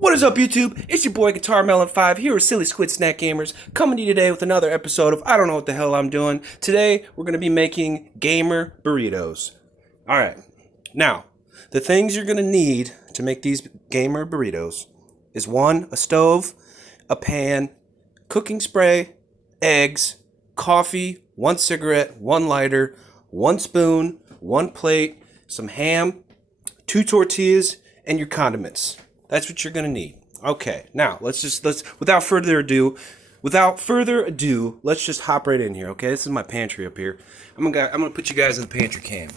What is up, YouTube? It's your boy Guitar Melon 5 here with Silly Squid Snack Gamers, coming to you today with another episode of I don't know what the hell I'm doing. Today, we're going to be making gamer burritos. Alright, now, the things you're going to need to make these gamer burritos is one, a stove, a pan, cooking spray, eggs, coffee, one cigarette, one lighter, one spoon, one plate, some ham, two tortillas, and your condiments. That's what you're gonna need. Okay, now let's without further ado, let's just hop right in here. Okay, this is my pantry up here. I'm gonna put you guys in the pantry cam.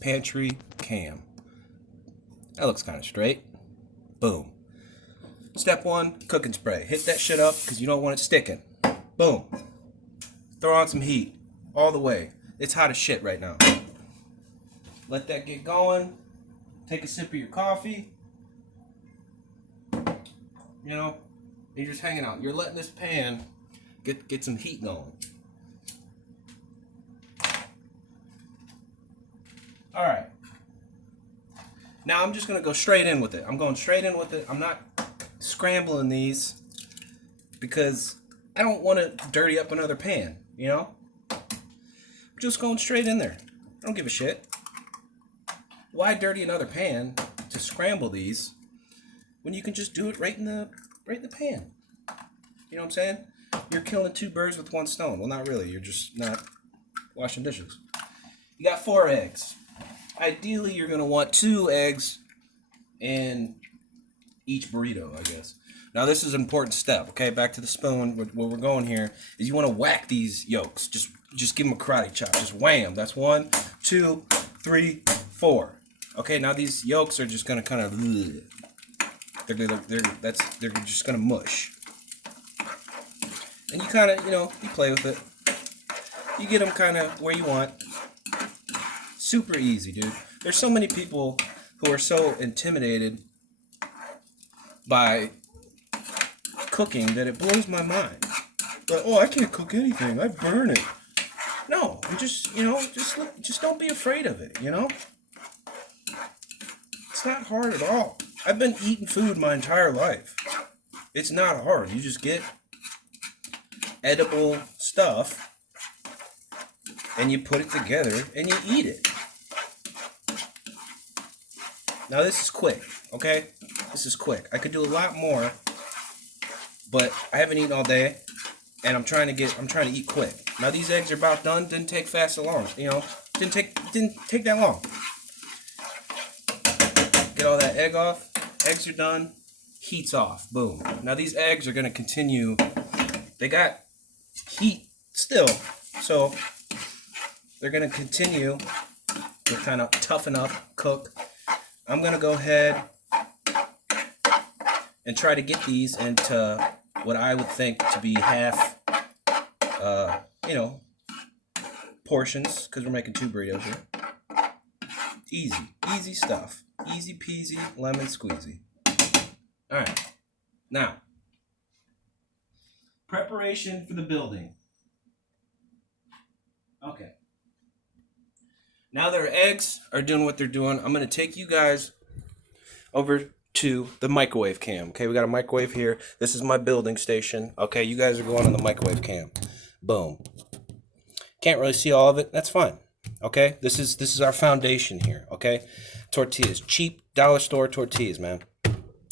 Pantry cam. That looks kind of straight. Boom. Step one, cooking spray. Hit that shit up because you don't want it sticking. Boom. Throw on some heat all the way. It's hot as shit right now. Let that get going. Take a sip of your coffee. You know, you're just hanging out. You're letting this pan get some heat going. All right. Now I'm just gonna go straight in with it. I'm going straight in with it. I'm not scrambling these because I don't want to dirty up another pan. You know, I'm just going straight in there. I don't give a shit. Why dirty another pan to scramble these when you can just do it right in the pan? You know what I'm saying? You're killing two birds with one stone. Well, not really. You're just not washing dishes. You got 4 eggs. Ideally, you're going to want 2 eggs in each burrito, I guess. Now, this is an important step, okay? Back to the spoon. Where we're going here is you want to whack these yolks. Just give them a karate chop. Just wham. That's 1, 2, 3, 4. Okay, now these yolks are just going to kind of... They're just gonna mush, and you kind of, you play with it. You get them kind of where you want. Super easy, dude. There's so many people who are so intimidated by cooking that it blows my mind. But I can't cook anything. I burn it. No, I'm just don't be afraid of it. It's not hard at all. I've been eating food my entire life. It's not hard. You just get edible stuff and you put it together and you eat it. Now this is quick, okay? This is quick. I could do a lot more, but I haven't eaten all day and I'm trying to eat quick. Now these eggs are about done. Didn't take fast so long, Didn't take that long. Get all that egg off. Eggs are done. Heat's off. Boom. Now these eggs are going to continue. They got heat still. So they're going to continue to kind of toughen up, cook. I'm going to go ahead and try to get these into what I would think to be half, portions, because we're making 2 burritos here. Easy stuff. Easy peasy, lemon squeezy. Alright. Now, preparation for the building. Okay. Now that our eggs are doing what they're doing, I'm going to take you guys over to the microwave cam. Okay, we got a microwave here. This is my building station. Okay, you guys are going on the microwave cam. Boom. Can't really see all of it. That's fine. Okay, this is our foundation here. Okay, tortillas, cheap dollar store tortillas, man.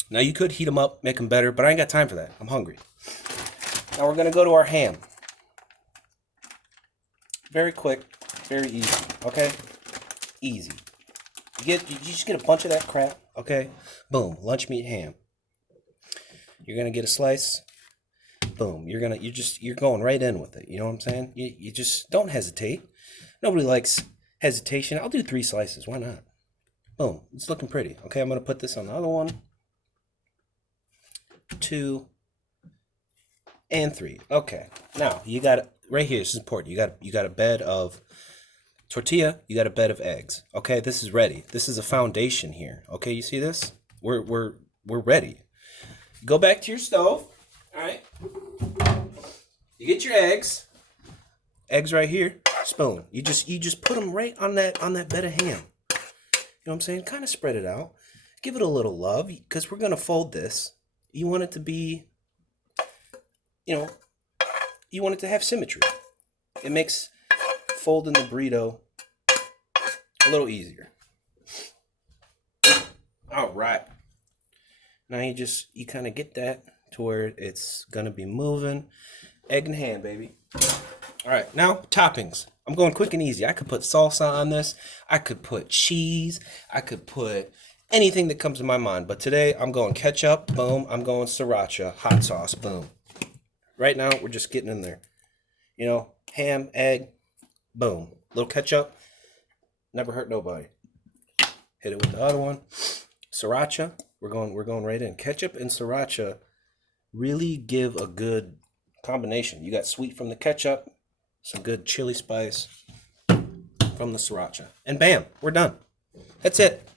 Now you could heat them up, make them better, but I ain't got time for that. I'm hungry. Now we're gonna go to our ham. Very quick, very easy. Okay, easy. You just get a bunch of that crap. Okay, boom, lunch meat ham. You're gonna get a slice. Boom, you're going right in with it. You know what I'm saying? You just don't hesitate. Nobody likes hesitation. I'll do 3 slices. Why not? Boom. It's looking pretty. Okay, I'm going to put this on the other one. 2 and 3. Okay. Now, you got right here. This is important. You got a bed of tortilla. You got a bed of eggs. Okay, this is ready. This is a foundation here. Okay, you see this? We're ready. Go back to your stove. All right. You get your eggs. Eggs right here. Spoon. You just put them right on that bed of ham. You know what I'm saying? Kind of spread it out. give it a little love because we're going to fold this. You want it to be, you know, you want it to have symmetry. It makes folding the burrito a little easier. All right. Now you kind of get that to where it's going to be moving. Egg in hand, baby. All right, now toppings. I'm going quick and easy. I could put salsa on this. I could put cheese. I could put anything that comes to my mind. But today I'm going ketchup, boom. I'm going sriracha, hot sauce, boom. Right now we're just getting in there. You know, ham, egg, boom. Little ketchup, never hurt nobody. Hit it with the other one. Sriracha, we're going right in. Ketchup and sriracha really give a good combination. You got sweet from the ketchup, some good chili spice from the sriracha. And bam, we're done. That's it.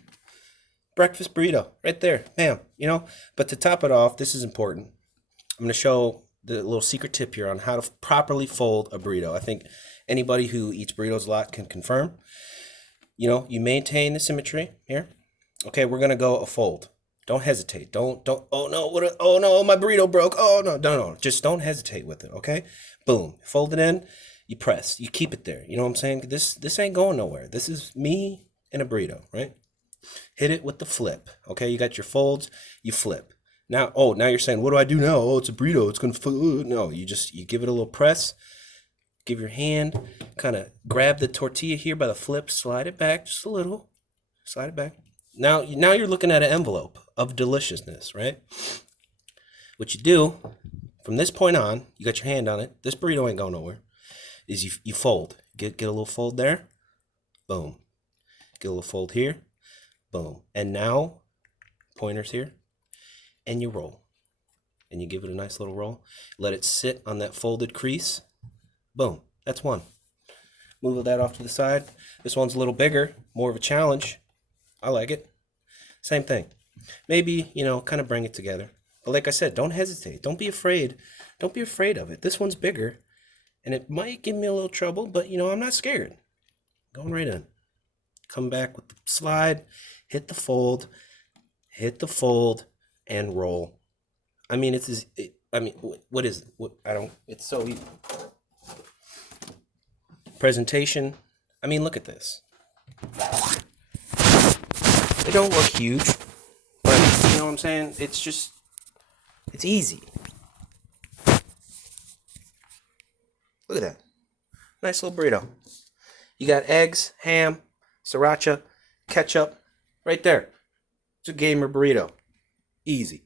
Breakfast burrito right there. Bam, you know? But to top it off, this is important. I'm going to show the little secret tip here on how to properly fold a burrito. I think anybody who eats burritos a lot can confirm. You know, you maintain the symmetry here. Okay, we're going to go a fold. Don't hesitate. Don't, oh no, my burrito broke. Oh no. Just don't hesitate with it, okay? Boom. Fold it in, you press. You keep it there. You know what I'm saying? This ain't going nowhere. This is me and a burrito, right? Hit it with the flip, okay? You got your folds, you flip. Now you're saying, what do I do now? Oh, it's a burrito. It's going to flip. No, you give it a little press. Give your hand, kind of grab the tortilla here by the flip, slide it back just a little. Slide it back. Now you're looking at an envelope of deliciousness, right? What you do from this point on, you got your hand on it. This burrito ain't going nowhere. Is you fold. Get a little fold there. Boom. Get a little fold here. Boom. And now, pointers here. And you roll. And you give it a nice little roll. Let it sit on that folded crease. Boom. That's one. Move that off to the side. This one's a little bigger, more of a challenge. I like it. Same thing. Maybe, kind of bring it together. But like I said, don't hesitate. Don't be afraid. Don't be afraid of it. This one's bigger, and it might give me a little trouble, but, I'm not scared. Going right in. Come back with the slide, hit the fold, and roll. I mean, what is it? It's so easy. Presentation. I mean, look at this. They don't look huge, but you know what I'm saying? It's easy. Look at that. Nice little burrito. You got eggs, ham, sriracha, ketchup, right there. It's a gamer burrito. Easy.